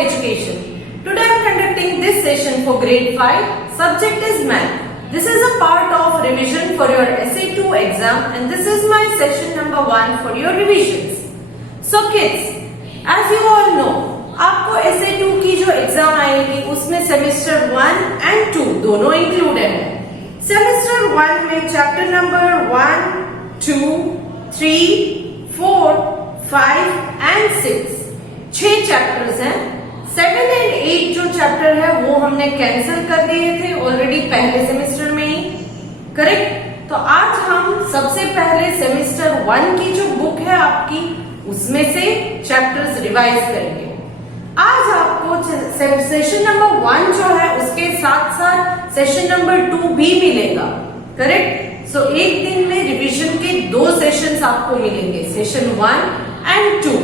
Education. Today I am conducting this session for grade 5. Subject is math. This is a part of revision for your SA2 exam and this is my session number 1 for your revisions. So kids, as you all know, आपको SA2 की जो exam आएगी उसमें semester 1 and 2 दोनों included है। Semester 1 में chapter number 1, 2, 3, 4, 5 and 6 6 chapters हैं। 7 and 8 जो चैप्टर है वो हमने कैंसिल कर दिए थे ऑलरेडी पहले सेमेस्टर में ही, करेक्ट। तो आज हम सबसे पहले सेमेस्टर 1 की जो बुक है आपकी उसमें से चैप्टर्स रिवाइज करेंगे। आज आपको सेशन नंबर 1 जो है उसके साथ साथ सेशन नंबर 2 भी मिलेगा, करेक्ट। सो एक दिन में रिवीजन के 2 सेशंस आपको मिलेंगे, सेशन 1 एंड 2।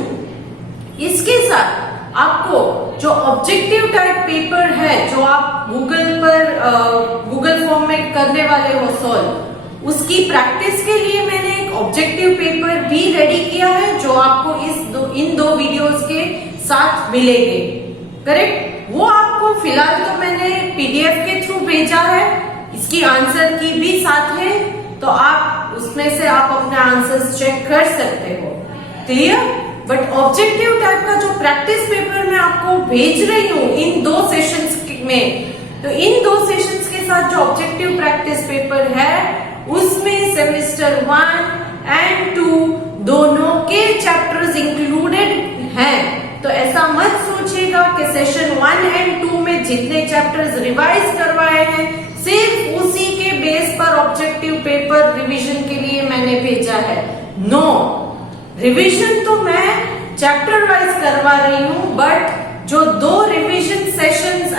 इसके साथ आपको जो ऑब्जेक्टिव टाइप पेपर है जो आप गूगल फॉर्म में करने वाले हो सॉल्व, उसकी प्रैक्टिस के लिए मैंने एक ऑब्जेक्टिव पेपर भी रेडी किया है जो आपको इन दो वीडियोस के साथ मिलेंगे, करेक्ट। वो आपको फिलहाल तो मैंने पीडीएफ के थ्रू भेजा है, इसकी आंसर की भी साथ है, तो आप उसमें से आप अपने आंसर्स चेक कर सकते हो, क्लियर। बट ऑब्जेक्टिव टाइप का जो प्रैक्टिस पेपर मैं आपको भेज रही हूँ इन 2 सेशंस में, तो इन 2 सेशंस के साथ जो ऑब्जेक्टिव प्रैक्टिस पेपर है उसमें सेमेस्टर 1 एंड 2 दोनों के चैप्टर्स इंक्लूडेड हैं। तो ऐसा मत सोचिएगा कि सेशन 1 एंड 2 में जितने चैप्टर्स रिवाइज करवाए हैं सिर्फ उसी के बेस पर ऑब्जेक्टिव पेपर रिवीजन के लिए मैंने भेजा है। नो, रिवीजन तो मैं चैप्टर वाइज करवा रही हूँ, बट जो 2 रिवीजन सेशंस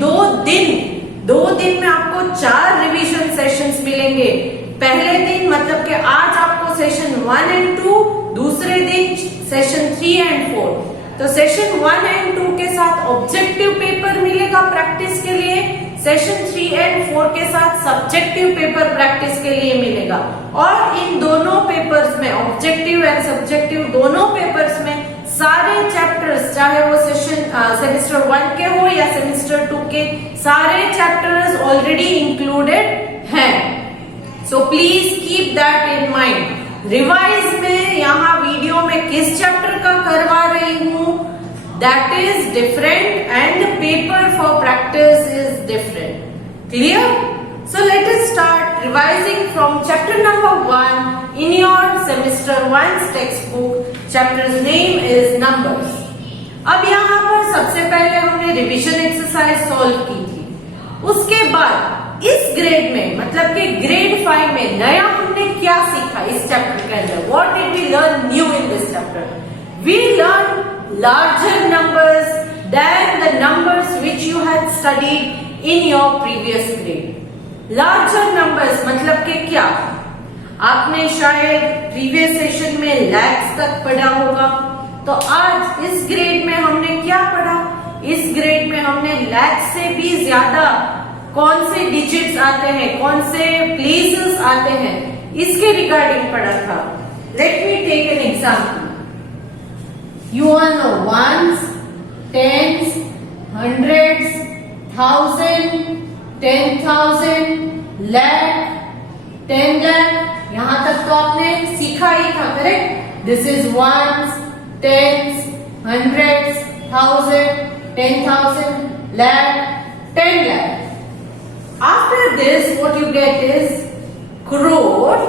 दो दिन में आपको 4 रिवीजन सेशंस मिलेंगे। पहले दिन मतलब कि आज आपको सेशन 1 एंड 2, दूसरे दिन सेशन 3 एंड 4। तो सेशन 1 एंड 2 के साथ ऑब्जेक्टिव पेपर मिलेगा प्रैक्टिस के लिए, सेशन 3 एंड 4 के साथ सब्जेक्टिव पेपर प्रैक्टिस के लिए मिलेगा। और इन दोनों पेपर्स में, ऑब्जेक्टिव एंड सब्जेक्टिव दोनों पेपर्स में सारे चैप्टर्स, चाहे वो सेमेस्टर 1 के हो या सेमेस्टर 2 के, सारे चैप्टर्स ऑलरेडी इंक्लूडेड हैं। So please keep that in mind. Revise में यहाँ वीडियो में किस चैप्टर का करवा रही हूँ that is different and the paper for practice is different. Clear? So let us start revising from chapter number 1 in your semester 1's textbook. Chapter's name is numbers. अब यहाँ पर सबसे पहले हमने रिवीजन एक्सरसाइज सॉल्व की थी। उसके बाद इस ग्रेड में मतलब कि ग्रेड 5 में नया हमने क्या सीखा इस चैप्टर के अंदर? What did we learn new in this chapter? We learned larger numbers than the numbers which you had studied in your previous grade. Larger numbers मतलब कि क्या? आपने शायद प्रीवियस सेशन में लैक्स तक पढ़ा होगा, तो आज इस ग्रेड में हमने क्या पढ़ा? इस ग्रेड में हमने लैक्स से भी ज्यादा कौन से डिजिट्स आते हैं, कौन से प्लेसेस आते हैं, इसके रिगार्डिंग पढ़ा था। Let me take an example. You all know ones, tens, hundreds, thousand, 10,000, lakh, 10 lakh, यहाँ तक तो आपने सीखा ही था, correct. This is ones, tens, hundreds, thousand, 10,000, lakh, 10 lakh. After this, what you get is crore,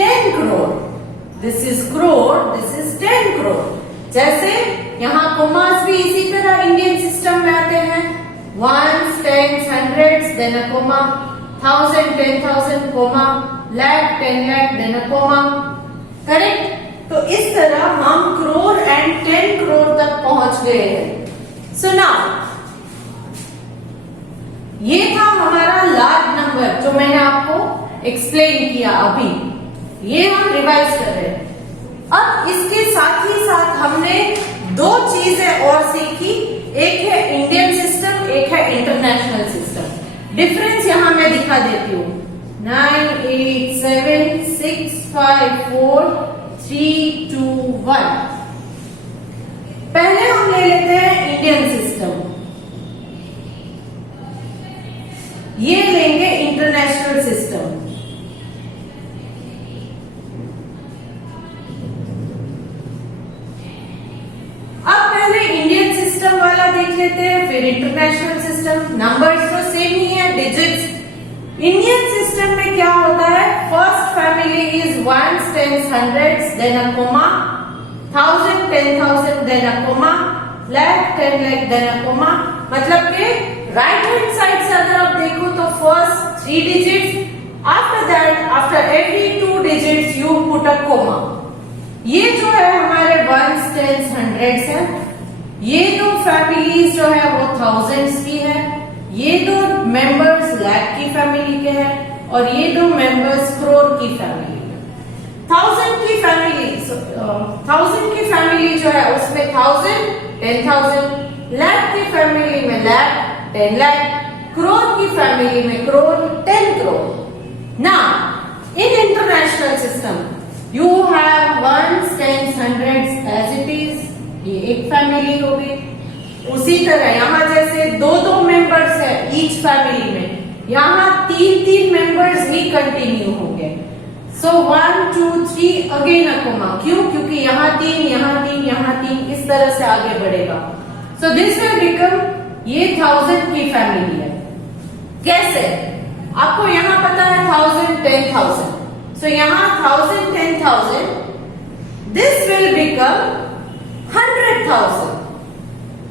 10 crore. This is crore, this is 10 crore. जैसे यहाँ commas भी इसी तरह इंडियन सिस्टम में आते हैं, ones, tens, hundreds, then a comma, 1000, 10,000, comma, lakh, 10 lakh, then a comma, correct. तो इस तरह हम crore and 10 crore तक पहुंच गए हैं। So now, ये था हमारा लार्ज नंबर जो मैंने आपको एक्सप्लेन किया अभी, ये हम रिवाइज कर रहे हैं। अब इसके साथ ही साथ हमने 2 चीजें और सीखी, एक है इंडियन सिस्टम, एक है इंटरनेशनल सिस्टम। डिफरेंस यहां मैं दिखा देती हूँ। 9, 8, 7, 6, 5, 4, 3, 2, 1। पहले हम ले लेते हैं इंडियन सिस्टम, ये लेंगे इंटरनेशनल सिस्टम। अब पहले इंडियन सिस्टम वाला देख लेते हैं, फिर इंटरनेशनल सिस्टम। नंबर्स तो सेम ही है, डिजिट्स। इंडियन सिस्टम में क्या होता है, first family is ones, tens, hundreds, then a comma, thousand, 10,000, then a comma, lakh, 10 lakh, then a comma. मतलब कि राइट हैंड साइड से अगर आप देखो तो first 3 digits, after that after every 2 digits you put a comma. ये जो है हमारे वंस, टेंस, हंड्रेड्स है। ये दो फैमिलीज जो है वो थाउजेंड्स की है। ये दो मेंबर्स लाख की फैमिली के हैं और ये दो मेंबर्स करोड़ की फैमिली के। थाउजेंड की फैमिली जो है उसमें 1000, 10,000, लाख की फैमिली में लाख, 10 लाख, करोड़ की फैमिली में करोड़, 10 करोड़। ना in international system you have ones, tens, hundreds as it is, ये एक फैमिली होगी। उसी तरह यहाँ जैसे 2-2 मेंबर्स है ईच फैमिली में, यहाँ 3-3 मेंबर्स ही कंटिन्यू होंगे। सो 1, 2, 3 अगेन अ कोमा। क्यों? क्योंकि यहाँ 3, यहाँ 3, यहाँ 3 इस तरह से आगे बढ़ेगा। सो दिस विल बिकम, ये 1000 की फैमिली है। कैसे? आपको यहाँ पता है 1000, 10,000। सो यहाँ 1000, 10,000, this will become 100,000.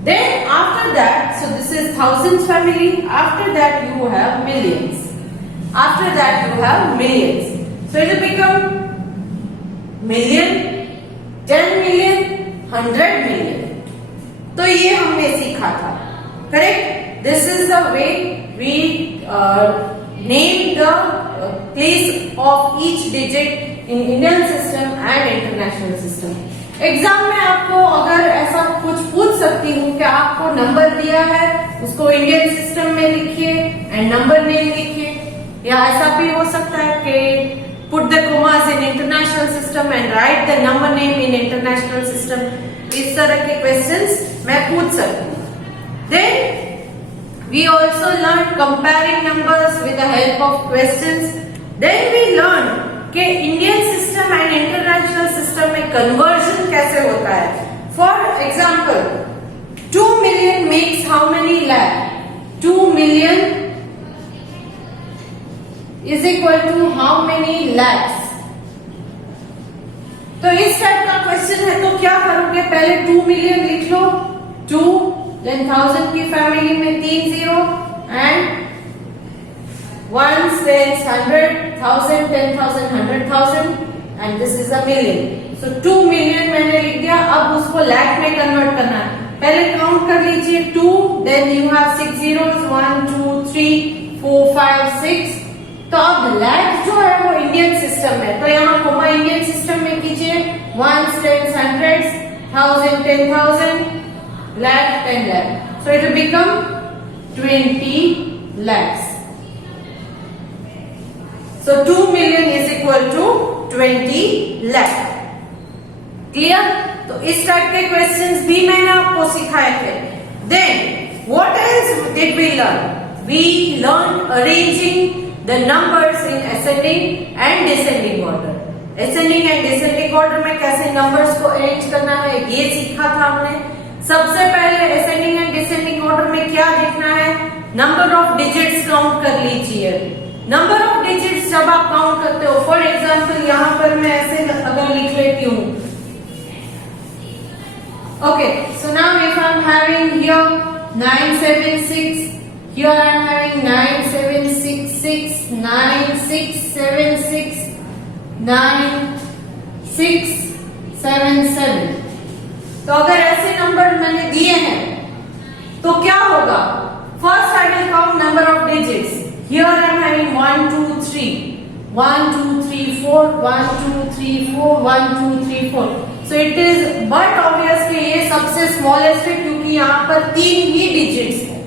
Then after that, so this is thousands family. After that you have millions. After that you have millions. So it will become million, 10 million, 100 million. तो ये हमने सीखा था, correct? This is the way we name the place of each digit in Indian system and international system. Exam में आपको अगर ऐसा कुछ पूछ सकती हूँ कि आपको नंबर दिया है, उसको इंडियन सिस्टम में लिखिए एंड नंबर नेम लिखिए, या ऐसा भी हो सकता है कि put the commas in international system and write the number name in international system. इस तरह के क्वेश्चंस मैं पूछ सकती हूँ। Then we also learn comparing numbers with the help of questions. Then we learn कि Indian system and international system में conversion कैसे होता है। For example 2 million makes how many lakh? 2 million is equal to how many lakhs? तो इस type का question है तो क्या करोगे, पहले 2 million लिख लो, 2, देन 1000 की फैमिली में 3 0 and ones, tens, 100, 1000, 10,000, 100,000 and this is a million. So 2 million मैंने लिख दिया। अब उसको लाख में कन्वर्ट करना है, पहले काउंट कर लीजिए 2, then you have 6 zeros, 1, 2, 3, 4, 5, 6। तो अब लाख जो है वो इंडियन सिस्टम में, तो यहाँ कोमा इंडियन सिस्टम में कीजिए, ones, tens, hundreds, 1000, 10,000, lakh, 10 lakh. So it will become 20 lakhs. So 2 million is equal to 20 lakh. Clear? तो इस टाइप के क्वेश्चंस भी मैंने आपको सिखाए थे। Then what else did we learn? We learned arranging the numbers in ascending and descending order. Ascending and descending order में कैसे numbers को arrange करना है ये सीखा था हमने। सबसे पहले ascending and descending order में क्या लिखना है, number of digits काउंट कर लीजिए। नंबर ऑफ डिजिट्स जब आप काउंट करते हो, फॉर एग्जाम्पल यहाँ पर मैं ऐसे अगर लिख लेती हूँ, okay, so now if I am having here 976, here I am having 9766, 9676, 9677। तो अगर ऐसे नंबर मैंने दिए हैं तो क्या होगा, first I will count number of digits. Here I am having 1, 2, 3, 1, 2, 3, 4, 1, 2, 3, 4, 1, 2, 3, 4. So it is but obvious कि ये सबसे smallest है क्योंकि यहाँ पर 3 ही digits है।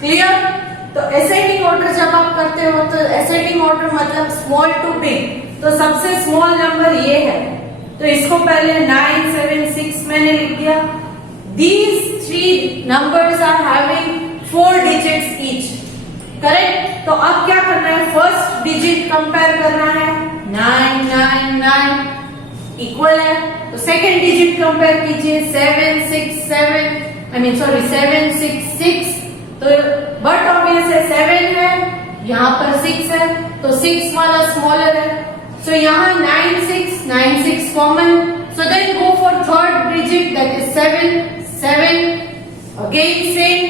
क्लियर? तो ascending order जब आप करते हो तो ascending order मतलब small to big, तो सबसे small number ये है, तो इसको पहले 976 मैंने लिख दिया। These 3 numbers are having 4 digits each. Correct? तो अब क्या करना है, फर्स्ट डिजिट कंपेयर करना है, 999 इक्वल है, तो सेकेंड डिजिट कंपेयर कीजिए 766, तो बट ऑब्वियस है 7 है, यहाँ पर 6 है, तो 6 वाला स्मॉलर है, सो यहाँ 96 common, so then go for third digit that is 7 again same,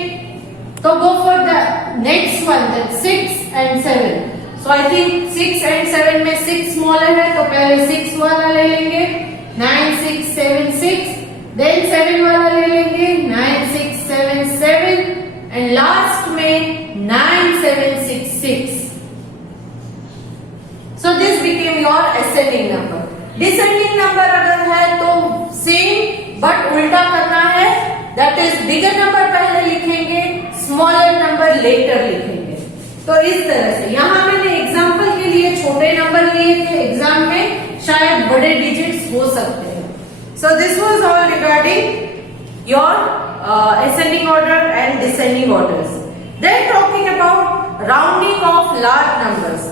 तो go for the next one, that 6 and 7. So I think 6 and 7 में 6 smaller है, तो पहले 6 वाला ले लेंगे 9676, then 7 वाला ले लेंगे 9677 and last में 9766. So this became your ascending number. Descending number अगर है तो same but उल्टा करना है, that is bigger number पहले लिखेंगे, स्मॉलर नंबर लेटर लिखेंगे. तो इस तरह से यहाँ मैंने एग्जाम्पल के लिए छोटे नंबर लिए थे, एग्जाम में शायद बड़े डिजिट्स हो सकते हैं. So this was all regarding your ascending order and descending orders. Then talking about rounding off large numbers.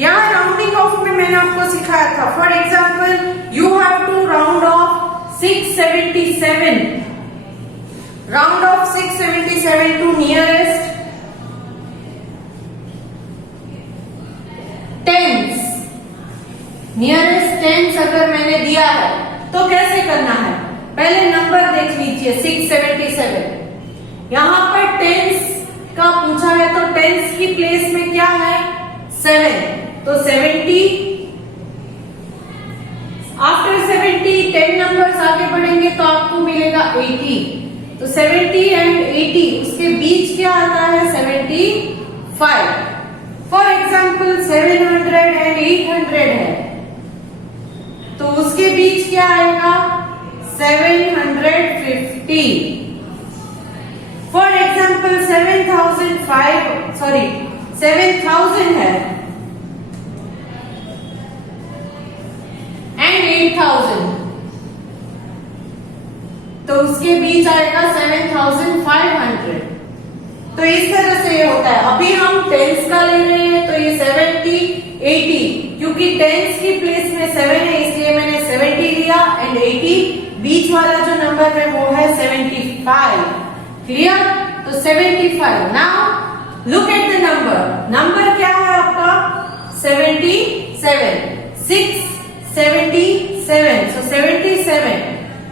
यहाँ राउंडिंग ऑफ में मैंने आपको सिखाया था. For example you have to round off 677. Round off 677 to nearest tens. Nearest tens अगर मैंने दिया है तो कैसे करना है, पहले नंबर देख लीजिए 677. यहाँ पर टेंस का पूछा है तो टेंस की प्लेस में क्या है 7, तो 70. आफ्टर 70 10 नंबर्स आगे बढ़ेंगे तो आपको मिलेगा 80. तो 70 एंड 80 उसके बीच क्या आता है 75. फॉर एग्जाम्पल 700 एंड 800 है तो उसके बीच क्या आएगा 750. फॉर एग्जाम्पल 7000 है एंड 8000 तो उसके बीच आएगा 7500. तो इस तरह से ये होता है. अभी हम टेंस का ले रहे हैं तो ये 70 80, क्योंकि टेंस की प्लेस में 7 है इसलिए मैंने 70 लिया एंड 80 बीच वाला जो नंबर है वो है 75. क्लियर? तो 75. Now look at the number क्या है आपका 77. 677, सो 77.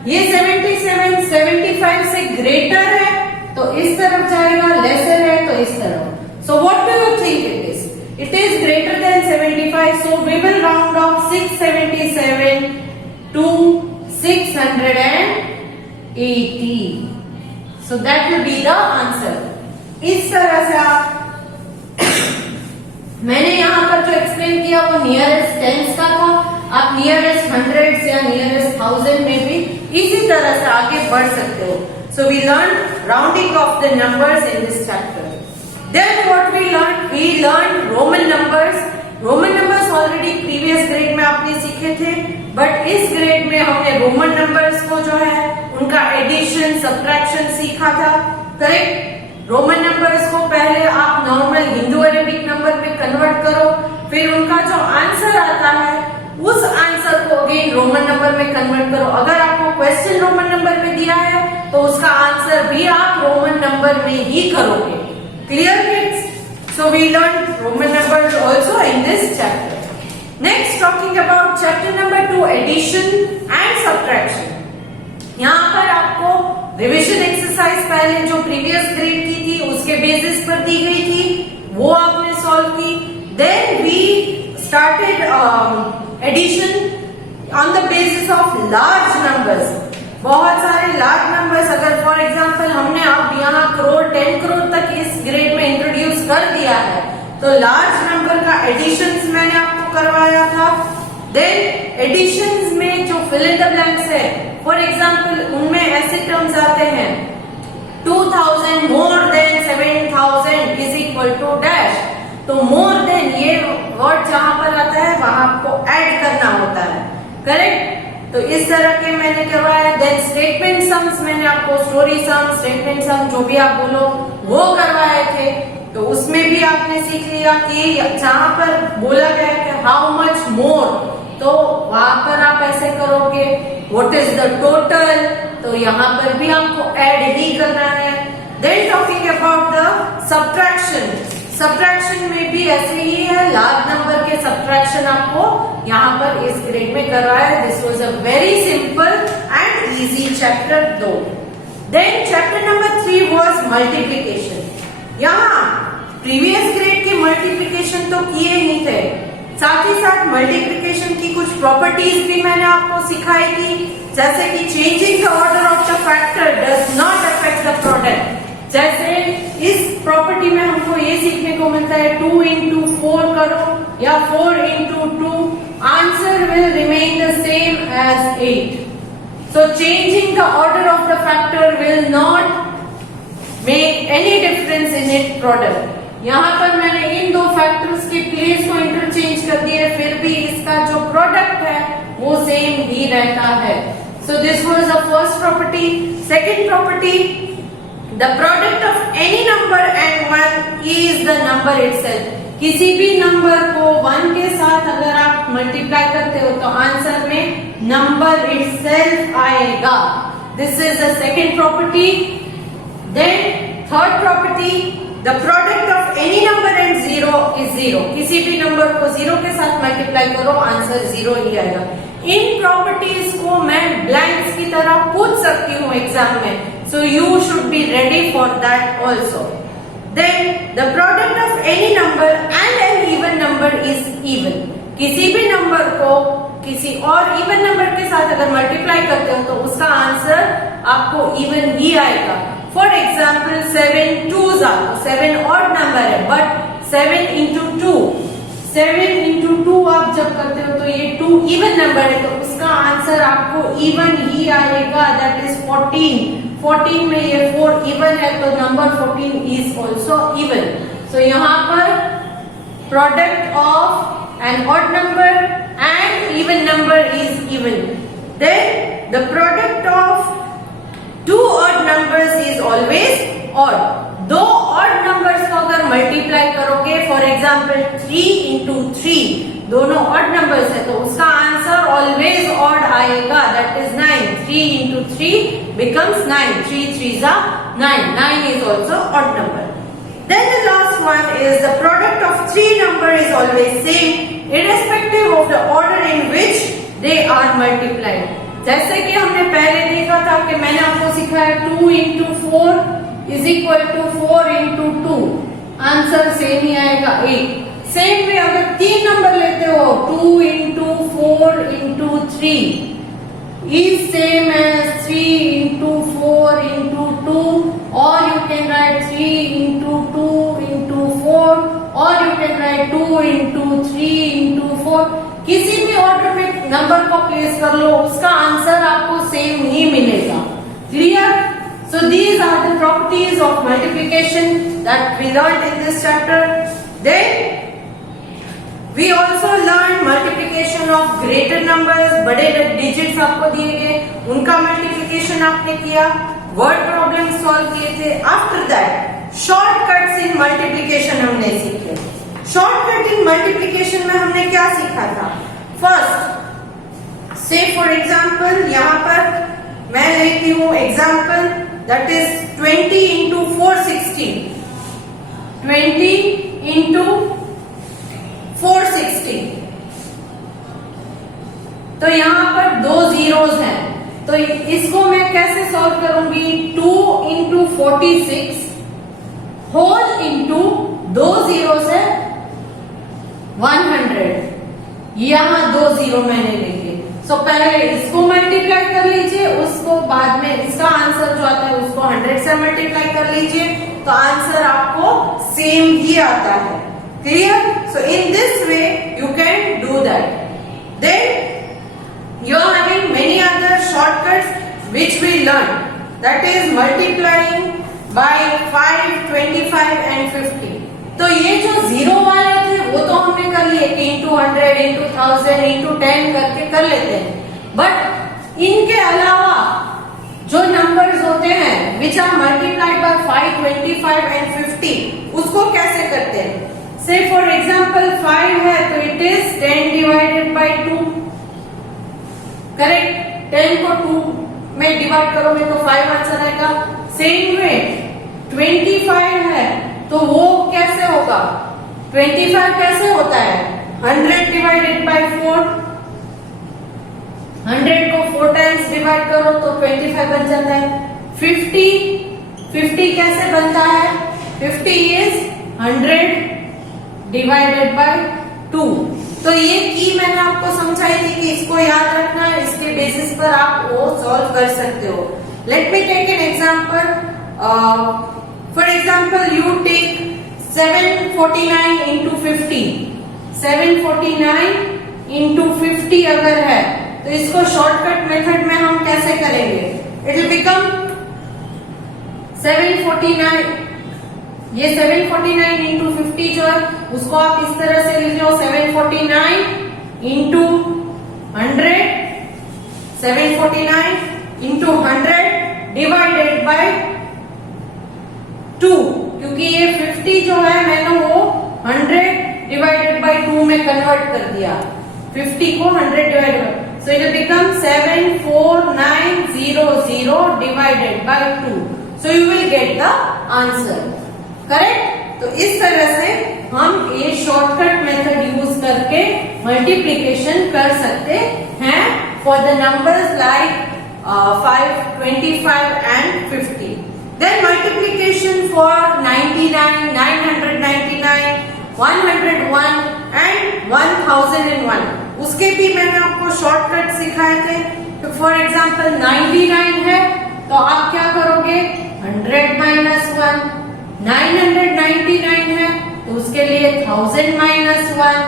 ये 77 75 से ग्रेटर है तो इस तरफ जाएगा, लेसर है तो इस तरफ. So what do you think it is? It is greater than 75, so we will round off 677 to 680. So that will be the answer. इस तरह से आप मैंने यहाँ पर जो एक्सप्लेन किया वो नियरेस्ट टेंस का था. आप नियरेस्ट हंड्रेड्स या नियरेस्ट 1000 में भी इसी तरह से आगे बढ़ सकते हो. So we learn rounding off the numbers in this chapter. Then what we learn Roman numbers. Roman numbers already previous grade में आपने सीखे थे, बट इस ग्रेड में हमने रोमन नंबर्स को जो है उनका एडिशन सब्ट्रैक्शन सीखा था. करेक्ट? रोमन नंबर्स को पहले आप नॉर्मल हिंदू अरेबिक नंबर में कन्वर्ट करो, फिर उनका जो आंसर आता है उस आंसर को अगेन रोमन नंबर में कन्वर्ट करो. अगर आपको क्वेश्चन रोमन नंबर में दिया है तो उसका आंसर भी आप रोमन नंबर में ही करोगे. Clear kids? So we learn Roman numbers also in this chapter. Next talking about chapter number 2 addition and subtraction. यहाँ पर आपको रिविजन एक्सरसाइज पहले जो प्रीवियस ग्रेड की थी उसके बेसिस पर दी गई थी, वो आपने सॉल्व की. Then we started addition on the basis of large numbers. बहुत सारे लार्ज नंबर्स, अगर फॉर एग्जांपल हमने अब यहाँ करोड़ 10 करोड़ तक इस ग्रेड में इंट्रोड्यूस कर दिया है तो लार्ज नंबर का एडिशंस मैंने आपको करवाया था. देन एडिशंस में जो फिल इन द ब्लैंक्स है, फॉर एग्जांपल उनमें ऐसे टर्म्स आते हैं 2000 more than 7000 is equal to dash. तो मोर देन ये वर्ड जहां पर आता है वहां आपको ऐड करना होता है. करेक्ट? तो इस तरह के मैंने करवाया। देन स्टेटमेंट सम्स मैंने आपको स्टोरी सम, स्टेटमेंट सम जो भी आप बोलो वो करवाए थे। तो उसमें भी आपने सीख लिया कि जहां पर बोला गया है कि हाउ मच मोर, तो वहां पर आप ऐसे करोगे व्हाट इज द टोटल, तो यहाँ पर भी आपको ऐड ही करना है। Then talking about the subtraction, subtraction में भी ऐसे ही है, लार्ज नंबर के सब्ट्रैक्शन आपको यहाँ पर इस ग्रेड में करवाया। This was a very simple and easy chapter 2। Then chapter number 3 was multiplication. यहाँ प्रीवियस ग्रेड के मल्टीप्लिकेशन तो किए ही थे, साथ ही साथ मल्टीप्लिकेशन की कुछ प्रॉपर्टीज भी मैंने आपको सिखाई थी, जैसे कि changing the order of the factor does not affect the product. जैसे इस प्रॉपर्टी में हमको ये सीखने को मिलता है 2 into 4 करो या 4 into 2, answer will remain the same as 8। So changing the order of the factor will not make any difference in it product. यहाँ पर मैंने इन दो फैक्टर्स के प्लेस को इंटरचेंज कर दिया, फिर भी इसका जो प्रोडक्ट है वो सेम ही रहता है। सो this was the first property. Second property, the product of any number and 1 is the number itself. किसी भी नंबर को 1 के साथ अगर आप मल्टीप्लाई करते हो तो आंसर में नंबर इटसेल्फ आएगा। This is the second property. Then third property, the product of any number and 0 is 0। किसी भी नंबर को 0 के साथ मल्टीप्लाई करो आंसर 0 ही आएगा। इन प्रॉपर्टीज को मैं ब्लैंक्स की तरह पूछ सकती हूँ एग्जाम में, so you should be ready for that also. Then the product of any number and an even number is even. किसी भी नंबर को किसी और इवन नंबर के साथ अगर मल्टीप्लाई करते हो तो उसका आंसर आपको इवन ही आएगा। For example 7 2s are 7 odd number है, बट 7 into 2, 7 into 2 आप जब करते हो तो ये 2 इवन नंबर है, तो उसका आंसर आपको इवन ही आएगा, दैट इज 14। 14 में ये 4 इवन है तो number 14 is also even. So यहाँ पर product of an odd number and even number is even. Then the product of 2 odd numbers is always odd। दो odd numbers को अगर मल्टीप्लाई करोगे, फॉर एग्जाम्पल 3 into 3, दोनों odd numbers है तो उसका आंसर ऑलवेज odd आएगा, that is 9। 3 into 3 becomes 9। 3 3s are 9। 9 is also odd number। Then the last one is the product of 3 number is always same irrespective of the order in which they are multiplied। जैसे कि हमने पहले देखा था कि मैंने आपको सिखाया 2 into 4 is equal to 4 into 2, answer same ही आएगा 8। सेम वे अगर 3 नंबर लेते हो 2 into 4 into 3 is same as 3 into 4 into 2, or you can write 3 into 2 into 4, or you can write 2 into 3 into 4। किसी भी ऑर्डर में नंबर को place कर लो, उसका आंसर आपको सेम ही मिलेगा। Clear? So these are the properties of multiplication that we learn in this chapter. Then we also learn multiplication of greater numbers. बड़े डिजिट्स आपको दिए गए, उनका मल्टीप्लिकेशन आपने किया, वर्ड प्रॉब्लम सॉल्व किए थे। After that shortcuts in multiplication हमने सीखे। शॉर्टकट इन मल्टीप्लिकेशन में हमने क्या सीखा था? फर्स्ट, से फॉर एग्जाम्पल यहाँ पर मैं लेती हूँ example that is 20 into 460। 20 into 460, तो यहाँ पर 2 zeros हैं, तो इसको मैं कैसे सॉल्व करूंगी? 2 into 46 होल इंटू 2 zeros है 100। यहाँ 2 0 मैंने लेंगे। सो पहले इसको मल्टीप्लाई कर लीजिए, उसको बाद में इसका आंसर जो आता है उसको 100 से मल्टीप्लाई कर लीजिए, तो आंसर आपको सेम ही आता है। Clear? So in this way you can do that. Then you are having many other shortcuts which we learn, that is multiplying by 5, 25 and 50। तो ये जो 0 वाले थे वो तो हमने कर लिए कि into 100 into 1000 into 10 करके कर लेते हैं, बट इनके अलावा जो नंबर्स होते हैं which are multiplied by 5, 25 and 50, उसको कैसे करते हैं? से फॉर एग्जाम्पल 5 है तो it is 10 divided by 2, correct. 10 को 2 में डिवाइड करोगे तो 5 आंसर आएगा। सेम वे 25 है तो वो कैसे होगा? 25 कैसे होता है? 100 डिवाइडेड बाय 4, 100 को 4 टाइम्स डिवाइड करो तो 25 बन जाता है। 50 कैसे बनता है? 50 इज 100 डिवाइडेड बाय 2। तो ये की मैंने आपको समझाई थी कि इसको याद रखना, इसके बेसिस पर आप वो सॉल्व कर सकते हो। Let me take an example. For example you take 749 into 50। 749 into 50 अगर है तो इसको शॉर्टकट मेथड में हम कैसे करेंगे? इट विल बिकम 749, ये 749 इंटू 50 जो है उसको आप इस तरह से लिख लो, 749 इंटू 100, 749 इंटू 100 डिवाइडेड बाय 2, क्योंकि ये 50 जो है मैंने वो 100 डिवाइडेड बाय 2 में कन्वर्ट कर दिया, 50 को 100 divided by, so it will become 74900 divided by 2. So you will get the answer. Correct? तो इस तरह से हम ये शॉर्टकट मेथड यूज करके मल्टीप्लिकेशन कर सकते हैं for the numbers like 5, 25 and 50. Then multiplication for 99, 999, 101 and 1001. उसके भी मैंने आपको शॉर्टकट सिखाए थे। तो फॉर एग्जाम्पल 99 है तो आप क्या करोगे? 100 माइनस 1। 999 है तो उसके लिए 1000 माइनस 1।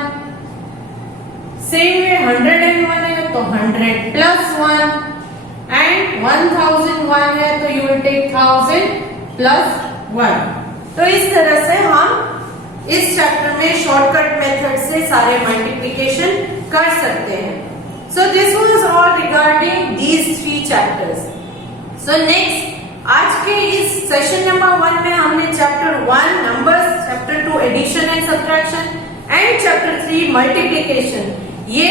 सेम वे 101 है तो 100 प्लस 1 एंड 1001 है तो यू विल टेक 1000 प्लस 1। तो इस तरह से हम इस चैप्टर में शॉर्टकट मेथड से सारे मल्टीप्लिकेशन कर सकते हैं। So this was all regarding these 3 chapters. So next आज के इस सेशन नंबर 1 में हमने chapter 1 numbers, chapter 2 addition and subtraction and chapter 3 multiplication ये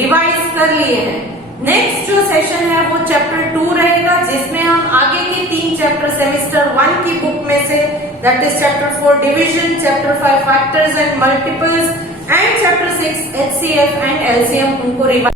रिवाइज कर लिए हैं। नेक्स्ट जो सेशन है वो चैप्टर 2 रहेगा जिसमें हम आगे के 3 चैप्टर सेमेस्टर 1 की बुक में say that is chapter 4 division, chapter 5 factors and multiples and chapter 6 HCF and LCM उनको रिवाइज